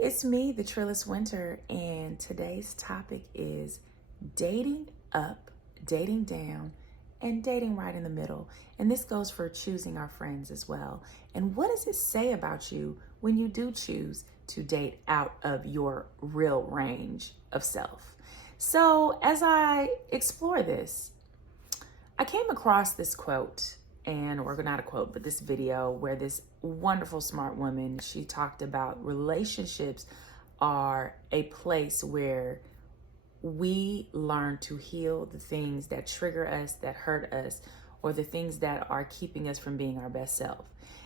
it's me, the Trillis Winter, and today's topic is dating up, dating down, and dating right in the middle. And this goes for choosing our friends as well. And what does it say about you when you do choose to date out of your real range of self? So as I explore this, I came across this quote, or not a quote, but this video where this wonderful, smart woman, she talked about relationships are a place where we learn to heal the things that trigger us, that hurt us, or the things that are keeping us from being our best self.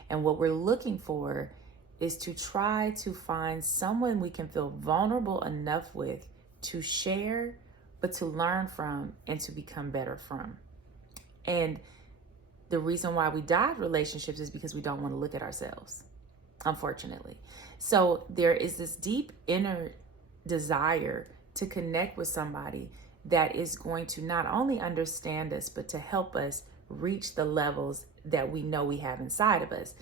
And what we're looking for is to try to find someone we can feel vulnerable enough with to share, but to learn from and to become better from. And the reason why we dodge relationships is because we don't want to look at ourselves, unfortunately. So there is this deep inner desire to connect with somebody that is going to not only understand us, but to help us reach the levels that we know we have inside of us.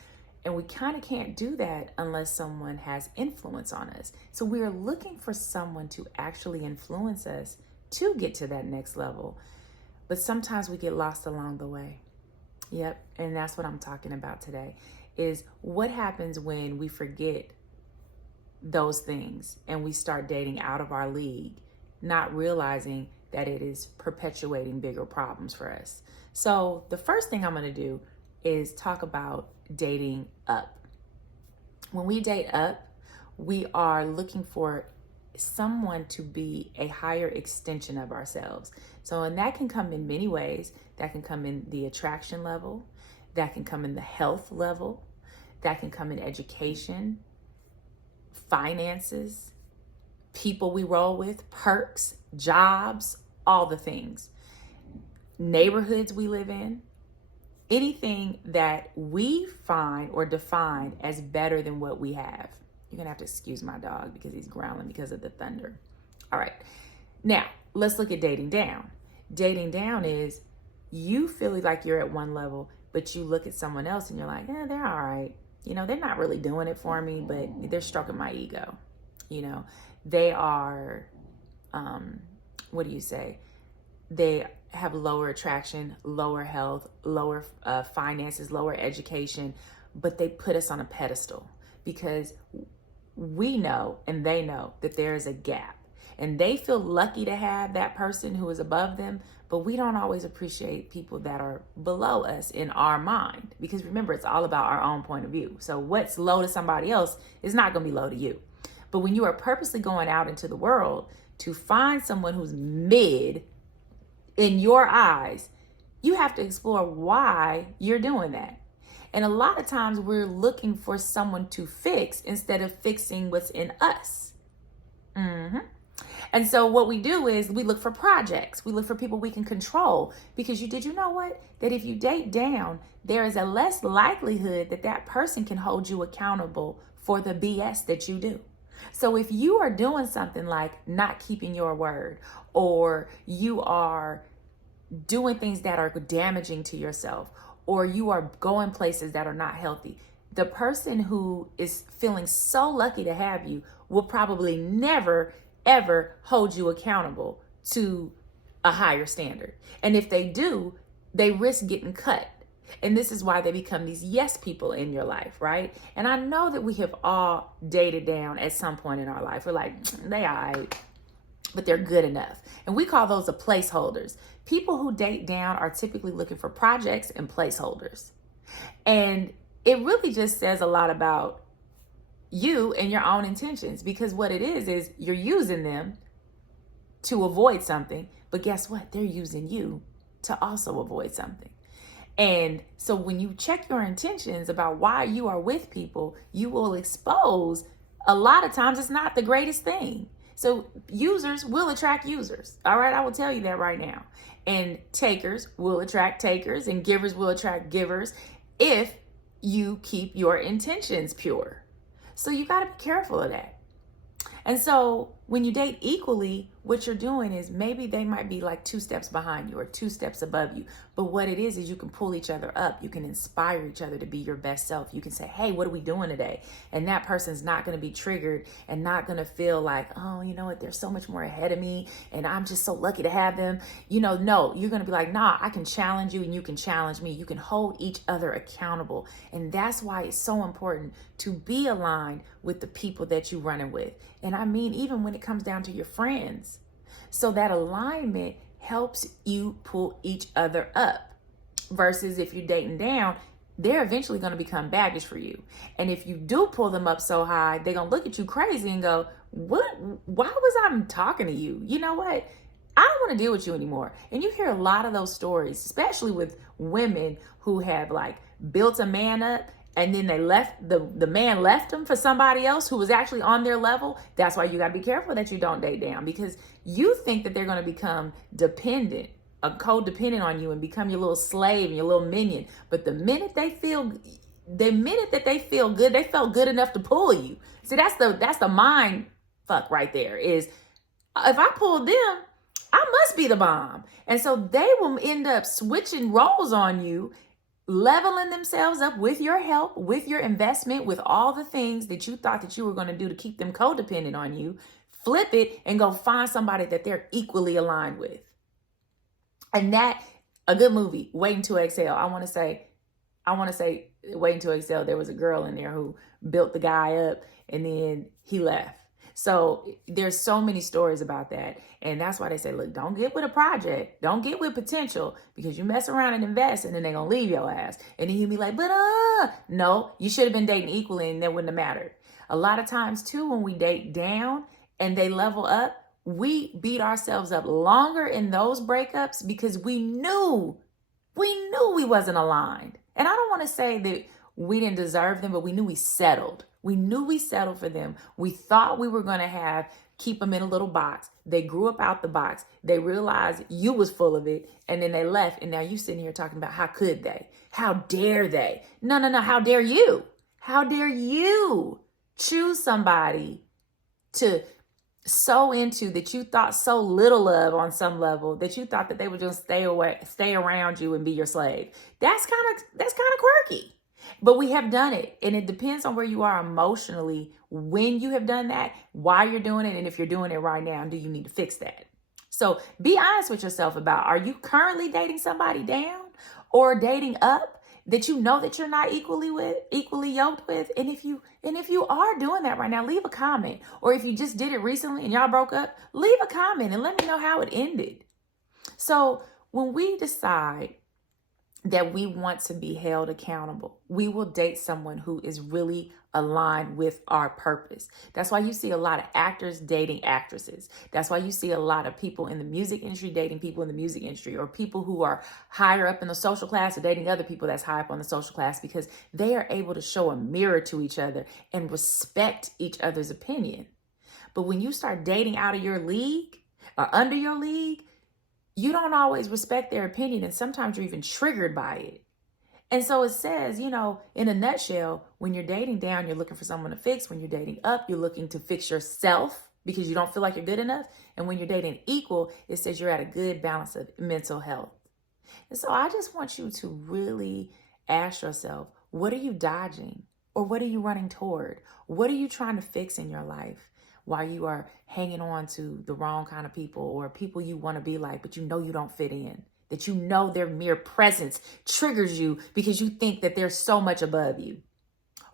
And we kind of can't do that unless someone has influence on us. So we are looking for someone to actually influence us to get to that next level. But sometimes we get lost along the way. Yep, and that's what I'm talking about today, is what happens when we forget those things and we start dating out of our league, not realizing that it is perpetuating bigger problems for us. So the first thing I'm going to do is talk about dating up. When we date up, we are looking for someone to be a higher extension of ourselves. So, and that can come in many ways. That can come in the attraction level, that can come in the health level, that can come in education, finances, people we roll with, perks, jobs, all the things, neighborhoods we live in, anything that we find or define as better than what we have. You're gonna have to excuse my dog because he's growling because of the thunder. All right, now let's look at dating down. Dating down is you feel like you're at one level, but you look at someone else and you're like, yeah, they're all right. You know, they're not really doing it for me, but they're stroking my ego. You know, they are, what do you say? They have lower attraction, lower health, lower finances, lower education, but they put us on a pedestal because we know and they know that there is a gap. And they feel lucky to have that person who is above them, but we don't always appreciate people that are below us in our mind. Because remember, it's all about our own point of view. So what's low to somebody else is not going to be low to you. But when you are purposely going out into the world to find someone who's mid in your eyes, you have to explore why you're doing that. And a lot of times we're looking for someone to fix instead of fixing what's in us. And so what we do is we look for projects. We look for people we can control, because did you know what? That if you date down, there is a less likelihood that that person can hold you accountable for the BS that you do. So if you are doing something like not keeping your word, or you are doing things that are damaging to yourself, or you are going places that are not healthy, the person who is feeling so lucky to have you will probably never, ever hold you accountable to a higher standard. And if they do, they risk getting cut. And this is why they become these yes people in your life, right? And I know that we have all dated down at some point in our life. We're like, they all right, but they're good enough. And we call those the placeholders. People who date down are typically looking for projects and placeholders. And it really just says a lot about you and your own intentions, because what it is you're using them to avoid something, but guess what? They're using you to also avoid something. And so when you check your intentions about why you are with people, you will expose a lot of times it's not the greatest thing. So users will attract users. All right, I will tell you that right now. And takers will attract takers, and givers will attract givers if you keep your intentions pure. So you got to be careful of that. And so When you date equally, what you're doing is maybe they might be like 2 steps behind you or 2 steps above you. But what it is you can pull each other up. You can inspire each other to be your best self. You can say, hey, what are we doing today? And that person's not going to be triggered and not going to feel like, oh, you know what? They're so much more ahead of me and I'm just so lucky to have them. No, you're going to be like, nah, I can challenge you and you can challenge me. You can hold each other accountable. And that's why it's so important to be aligned with the people that you're running with. And I mean, even when it comes down to your friends. So that alignment helps you pull each other up versus if you're dating down, they're eventually going to become baggage for you. And if you do pull them up so high, they're going to look at you crazy and go, why was I talking to you? You know what? I don't want to deal with you anymore. And you hear a lot of those stories, especially with women who have like built a man up and then they left, the man left them for somebody else who was actually on their level. That's why you got to be careful that you don't date down, because you think that they're going to become dependent, codependent on you and become your little slave and your little minion. But the minute that they feel good, they felt good enough to pull you. See, that's the mind fuck right there, is if I pull them, I must be the bomb. And so they will end up switching roles on you, leveling themselves up with your help, with your investment, with all the things that you thought that you were going to do to keep them codependent on you. Flip it and go find somebody that they're equally aligned with. And that, a good movie, Waiting to Exhale. I want to say Waiting to Exhale, there was a girl in there who built the guy up and then he left. So there's so many stories about that. And that's why they say, look, don't get with a project. Don't get with potential, because you mess around and invest and then they're going to leave your ass. And then you'll be like, but no, you should have been dating equally and that wouldn't have mattered. A lot of times too, when we date down and they level up, we beat ourselves up longer in those breakups because we knew we wasn't aligned. And I don't want to say that we didn't deserve them, but we knew we settled. We knew we settled for them. We thought we were going to keep them in a little box. They grew up out the box. They realized you was full of it. And then they left. And now you sitting here talking about how could they? How dare they? No. How dare you? How dare you choose somebody to so into that you thought so little of on some level, that you thought that they would just stay around you and be your slave? That's kind of quirky. But we have done it, and it depends on where you are emotionally when you have done that, why you're doing it, and if you're doing it right now, do you need to fix that? So be honest with yourself about, are you currently dating somebody down or dating up that you know that you're not equally yoked with? And if you are doing that right now, leave a comment. Or if you just did it recently and y'all broke up, leave a comment and let me know how it ended. So when we decide that we want to be held accountable, we will date someone who is really aligned with our purpose. That's why you see a lot of actors dating actresses. That's why you see a lot of people in the music industry dating people in the music industry, or people who are higher up in the social class are dating other people that's high up on the social class, because they are able to show a mirror to each other and respect each other's opinion. But when you start dating out of your league or under your league, you don't always respect their opinion, and sometimes you're even triggered by it. And so it says, in a nutshell, when you're dating down, you're looking for someone to fix. When you're dating up, you're looking to fix yourself because you don't feel like you're good enough. And when you're dating equal, it says you're at a good balance of mental health. And so I just want you to really ask yourself, what are you dodging? Or what are you running toward? What are you trying to fix in your life while you are hanging on to the wrong kind of people, or people you want to be like, but you know you don't fit in, that you know their mere presence triggers you because you think that they're so much above you?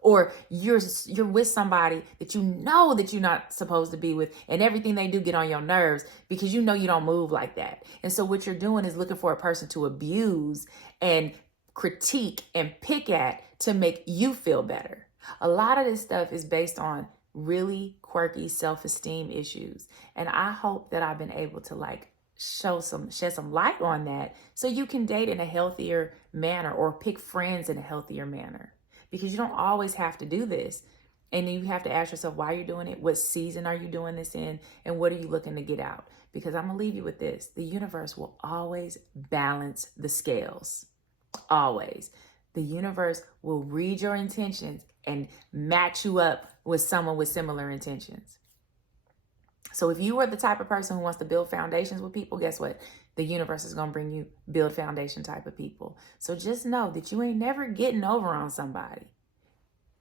Or you're with somebody that you know that you're not supposed to be with, and everything they do get on your nerves because you know you don't move like that. And so what you're doing is looking for a person to abuse and critique and pick at to make you feel better. A lot of this stuff is based on really quirky self-esteem issues. And I hope that I've been able to shed some light on that, so you can date in a healthier manner or pick friends in a healthier manner, because you don't always have to do this. And then you have to ask yourself why you're doing it. What season are you doing this in? And what are you looking to get out? Because I'm going to leave you with this. The universe will always balance the scales. Always. The universe will read your intentions and match you up with someone with similar intentions. So if you are the type of person who wants to build foundations with people, guess what? The universe is going to bring you build foundation type of people. So just know that you ain't never getting over on somebody.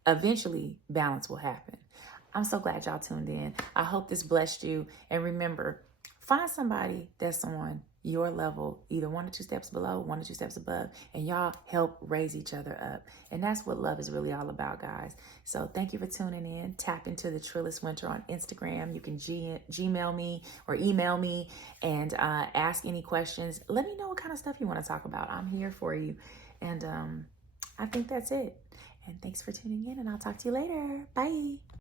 Eventually, balance will happen. I'm so glad y'all tuned in. I hope this blessed you. And remember, find somebody that's on your level, either 1 or 2 steps below, 1 or 2 steps above, and y'all help raise each other up. And that's what love is really all about, guys. So thank you for tuning in. Tap into the Trillist Winter on Instagram. You can Gmail me or email me and ask any questions. Let me know what kind of stuff you want to talk about. I'm here for you. And I think that's it. And thanks for tuning in, and I'll talk to you later. Bye.